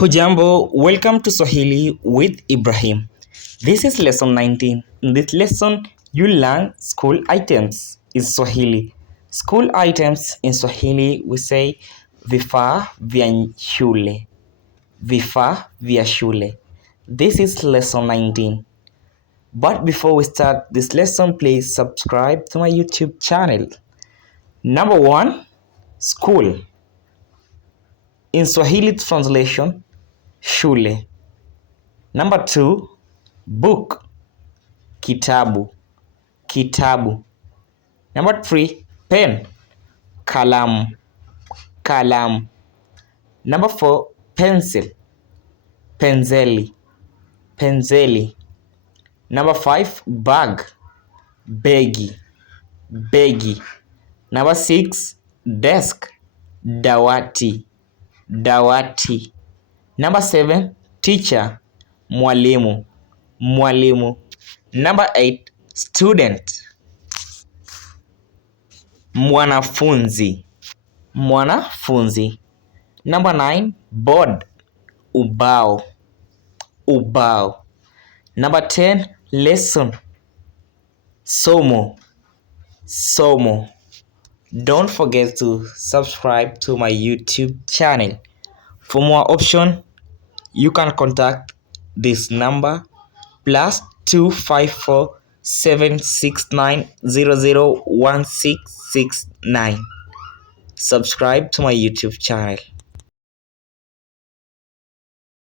Hujambo, welcome to Swahili with Ibrahim. This is lesson 19. In this lesson, you learn school items in Swahili. School items in Swahili, we say vifaa vya shule. Vifaa vya shule. This is lesson 19. But before we start this lesson, please subscribe to my YouTube channel. Number 1, school. In Swahili translation, shule. Number 2, book. Kitabu. Kitabu. Number 3, pen. Kalamu. Kalamu. Number 4, pencil. Penseli. Penseli. Number 5, bag. Begi. Begi. Number 6, desk. Dawati. Dawati. Number 7, teacher. Mwalimu. Mwalimu. Number 8, student. Mwanafunzi. Mwanafunzi. Number 9, board. Ubao. Ubao. Number 10, lesson. Somo. Somo. Don't forget to subscribe to my YouTube channel. For more option, you can contact this number +254 769 001669. Subscribe to my YouTube channel.